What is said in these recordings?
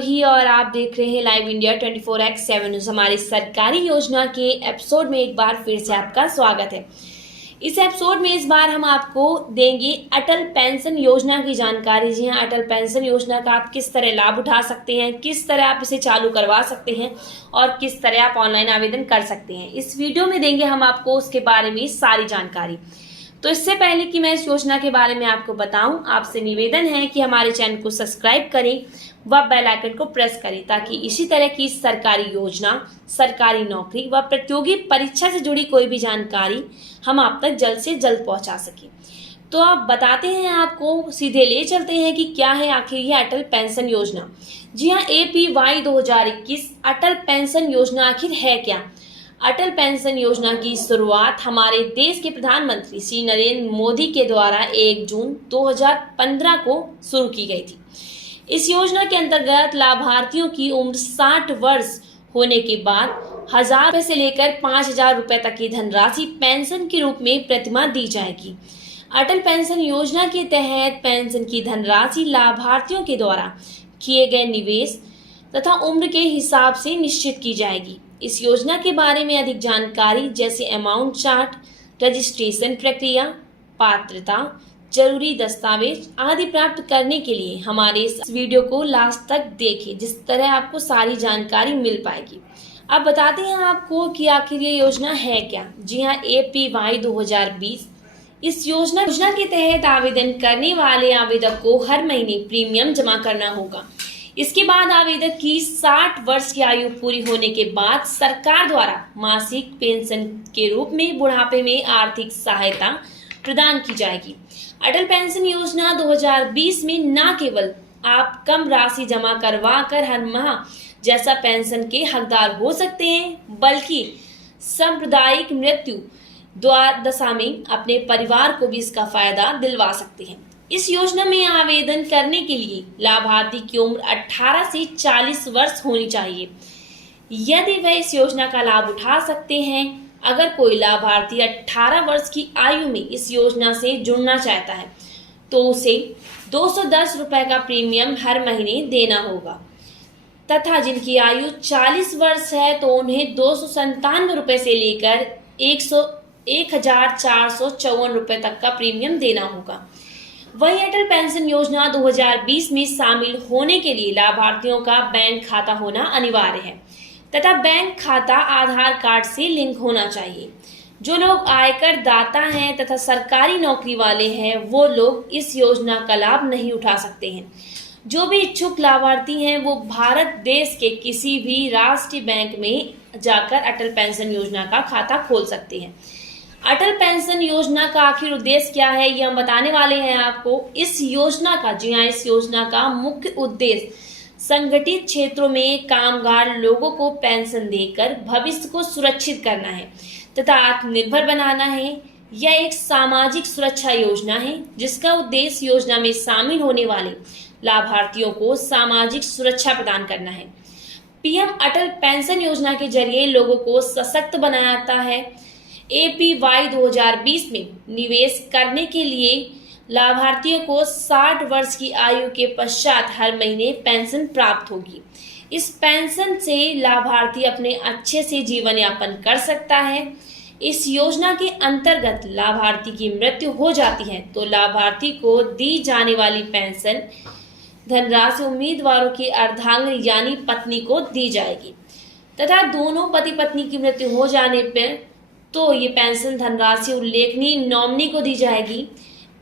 ही और आप देख रहे हैं लाइव इंडिया 24x7 न्यूज़। हमारी सरकारी योजना के एपिसोड में एक बार फिर से आपका स्वागत है। इस एपिसोड में इस बार हम आपको देंगे अटल पेंशन योजना की जानकारी। जी हाँ, अटल पेंशन योजना का आप किस तरह लाभ उठा सकते हैं, किस तरह आप इसे चालू करवा सकते हैं और किस तरह आप ऑनलाइन आवेदन कर सकते हैं। इस वीडियो में देंगे हम आपको उसके बारे में सारी जानकारी। तो इससे पहले कि मैं इस योजना के बारे में आपको बताऊं, आपसे निवेदन है कि हमारे चैनल को सब्सक्राइब करें व बेल आइकन को प्रेस करें ताकि इसी तरह की सरकारी योजना, सरकारी नौकरी व प्रतियोगी परीक्षा से जुड़ी कोई भी जानकारी हम आप तक जल्द से जल्द पहुंचा सकें। तो आप बताते हैं, आपको सीधे ले चलते हैं कि क्या है आखिर यह अटल पेंशन योजना। जी हाँ, APY 2021 अटल पेंशन योजना आखिर है क्या। अटल पेंशन योजना की शुरुआत हमारे देश के प्रधानमंत्री श्री नरेंद्र मोदी के द्वारा 1 जून 2015 को शुरू की गई थी। इस योजना के अंतर्गत लाभार्थियों की उम्र 60 वर्ष होने के बाद 1000 रुपये से लेकर 5000 रुपये तक की धनराशि पेंशन के रूप में प्रतिमाह दी जाएगी। अटल पेंशन योजना के तहत पेंशन की धनराशि लाभार्थियों के द्वारा किए गए निवेश तथा उम्र के हिसाब से निश्चित की जाएगी। इस योजना के बारे में अधिक जानकारी जैसे अमाउंट चार्ट, रजिस्ट्रेशन प्रक्रिया, पात्रता, जरूरी दस्तावेज आदि प्राप्त करने के लिए हमारे इस वीडियो को लास्ट तक देखें, जिस तरह आपको सारी जानकारी मिल पाएगी। अब बताते हैं आपको कि आखिर ये योजना है क्या। जी हाँ, APY 2020 इस योजना के तहत आवेदन करने वाले आवेदक को हर महीने प्रीमियम जमा करना होगा। इसके बाद आवेदक की 60 वर्ष की आयु पूरी होने के बाद सरकार द्वारा मासिक पेंशन के रूप में बुढ़ापे में आर्थिक सहायता प्रदान की जाएगी। अटल पेंशन योजना 2020 में न केवल आप कम राशि जमा करवा कर हर माह जैसा पेंशन के हकदार हो सकते हैं, बल्कि सांप्रदायिक मृत्यु दशा में अपने परिवार को भी इसका फायदा दिलवा सकते हैं। इस योजना में आवेदन करने के लिए लाभार्थी की उम्र 18 से 40 वर्ष होनी चाहिए। यदि वह इस योजना का लाभ उठा सकते हैं, अगर कोई लाभार्थी 18 वर्ष की आयु में इस योजना से जुड़ना चाहता है तो उसे 210 रुपये का प्रीमियम हर महीने देना होगा तथा जिनकी आयु 40 वर्ष है तो उन्हें 297 रुपये से लेकर 1454 रुपये तक का प्रीमियम देना होगा। वही अटल पेंशन योजना 2020 में शामिल होने के लिए लाभार्थियों का बैंक खाता होना अनिवार्य है तथा बैंक खाता आधार कार्ड से लिंक होना चाहिए। जो लोग आयकर दाता हैं तथा सरकारी नौकरी वाले हैं, वो लोग इस योजना का लाभ नहीं उठा सकते हैं। जो भी इच्छुक लाभार्थी हैं वो भारत देश के किसी भी राष्ट्रीय बैंक में जाकर अटल पेंशन योजना का खाता खोल सकते हैं। अटल पेंशन योजना का आखिर उद्देश्य क्या है, ये हम बताने वाले हैं आपको। इस योजना का, जी हाँ, इस योजना का मुख्य उद्देश्य संगठित क्षेत्रों में कामगार लोगों को पेंशन देकर भविष्य को सुरक्षित करना है तथा आत्मनिर्भर बनाना है। यह एक सामाजिक सुरक्षा योजना है जिसका उद्देश्य योजना में शामिल होने वाले लाभार्थियों को सामाजिक सुरक्षा प्रदान करना है। PM अटल पेंशन योजना के जरिए लोगों को सशक्त बनाता है। APY 2020 में निवेश करने के लिए लाभार्थियों को 60 वर्ष की आयु के पश्चात हर महीने पेंशन प्राप्त होगी। इस पेंशन से लाभार्थी अपने अच्छे से जीवन यापन कर सकता है। इस योजना के अंतर्गत लाभार्थी की मृत्यु हो जाती है तो लाभार्थी को दी जाने वाली पेंशन धनराशि उम्मीदवारों की अर्धांगिनी यानी पत्नी को दी जाएगी तथा दोनों पति पत्नी की मृत्यु हो जाने पर तो ये पेंशन धनराशि उल्लेखनीय नॉमिनी को दी जाएगी।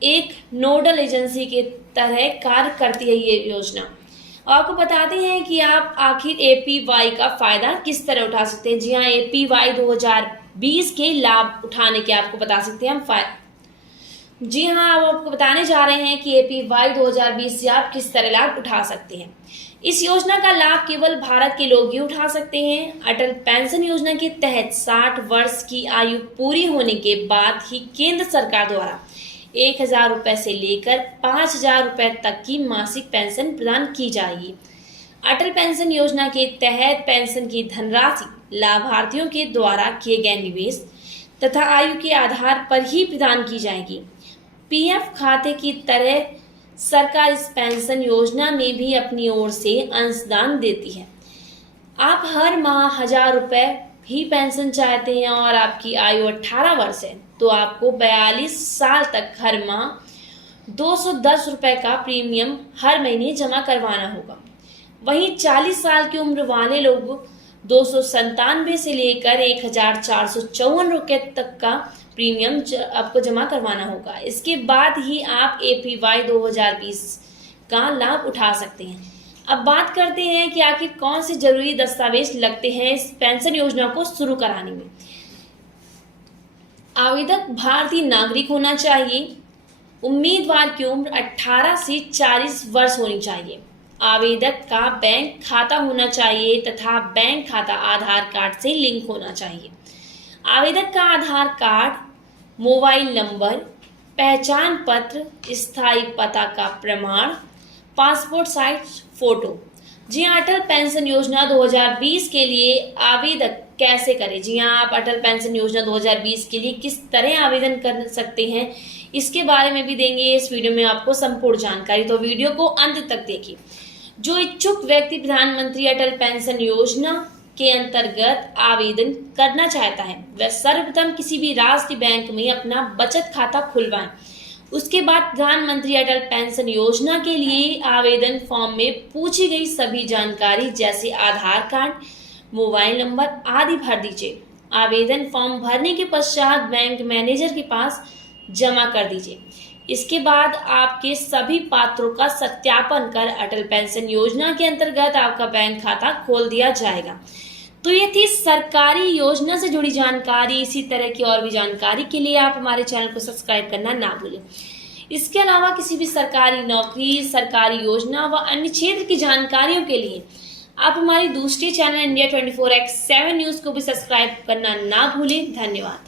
एक नोडल एजेंसी के तरह कार्य करती है ये योजना। आपको बताते हैं कि आप आखिर APY का फायदा किस तरह उठा सकते हैं। जी हाँ, APY 2020 के लाभ उठाने के आपको बता सकते हैं हम जी हाँ, अब आपको बताने जा रहे हैं कि APY 2020 से आप किस तरह लाभ उठा सकते हैं। इस योजना का लाभ केवल भारत के लोग ही उठा सकते हैं। अटल पेंशन योजना के तहत 60 वर्ष की आयु पूरी होने के बाद ही केंद्र सरकार द्वारा 1000 रुपये से लेकर 5000 रुपये तक की मासिक पेंशन प्रदान की जाएगी। अटल पेंशन योजना के तहत पेंशन की धनराशि लाभार्थियों के द्वारा किए गए निवेश तथा आयु के आधार पर ही प्रदान की जाएगी। PF खाते की तरह सरकार इस पेंशन योजना में भी अपनी ओर से अंशदान देती है। आप हर माह 1,000 रुपए भी पेंशन चाहते हैं और आपकी आयु 18 वर्ष है तो आपको 42 साल तक हर माह 210 रुपए का प्रीमियम हर महीने जमा करवाना होगा। वहीं 40 साल की उम्र वाले लोग 297 से लेकर 1,454 रुपये तक का प्रीमियम आपको जमा करवाना होगा। इसके बाद ही आप APY 2020 का लाभ उठा सकते हैं। अब बात करते हैं कि आखिर कौन से जरूरी दस्तावेज लगते हैं इस पेंशन योजना को शुरू कराने में। आवेदक भारतीय नागरिक होना चाहिए। उम्मीदवार की उम्र 18 से 40 वर्ष होनी चाहिए। आवेदक का बैंक खाता होना चाहिए तथा बैंक खाता आधार कार्ड से लिंक होना चाहिए। आवेदक का आधार कार्ड, मोबाइल नंबर, पहचान पत्र, स्थायी पता का प्रमाण, पासपोर्ट साइज फोटो। जी हाँ, अटल पेंशन योजना 2020 के लिए आवेदक कैसे करें। जी हाँ, आप अटल पेंशन योजना 2020 के लिए किस तरह आवेदन कर सकते हैं इसके बारे में भी देंगे इस वीडियो में आपको संपूर्ण जानकारी। तो वीडियो को अंत तक देखिए। जो इच्छुक व्यक्ति प्रधानमंत्री अटल पेंशन योजना के अंतर्गत आवेदन करना चाहता है वह सर्वप्रथम किसी भी राष्ट्रीय बैंक में अपना बचत खाता खुलवाएं। उसके बाद प्रधानमंत्री अटल पेंशन योजना के लिए आवेदन फॉर्म में पूछी गई सभी जानकारी जैसे आधार कार्ड, मोबाइल नंबर आदि भर दीजिए। आवेदन फॉर्म भरने के पश्चात बैंक मैनेजर के पास जमा कर दीजिए। इसके बाद आपके सभी पात्रों का सत्यापन कर अटल पेंशन योजना के अंतर्गत आपका बैंक खाता खोल दिया जाएगा। तो ये थी सरकारी योजना से जुड़ी जानकारी। इसी तरह की और भी जानकारी के लिए आप हमारे चैनल को सब्सक्राइब करना ना भूलें। इसके अलावा किसी भी सरकारी नौकरी, सरकारी योजना व अन्य क्षेत्र की जानकारियों के लिए आप हमारी दूसरी चैनल इंडिया 24x7 न्यूज़ को भी सब्सक्राइब करना ना भूलें। धन्यवाद।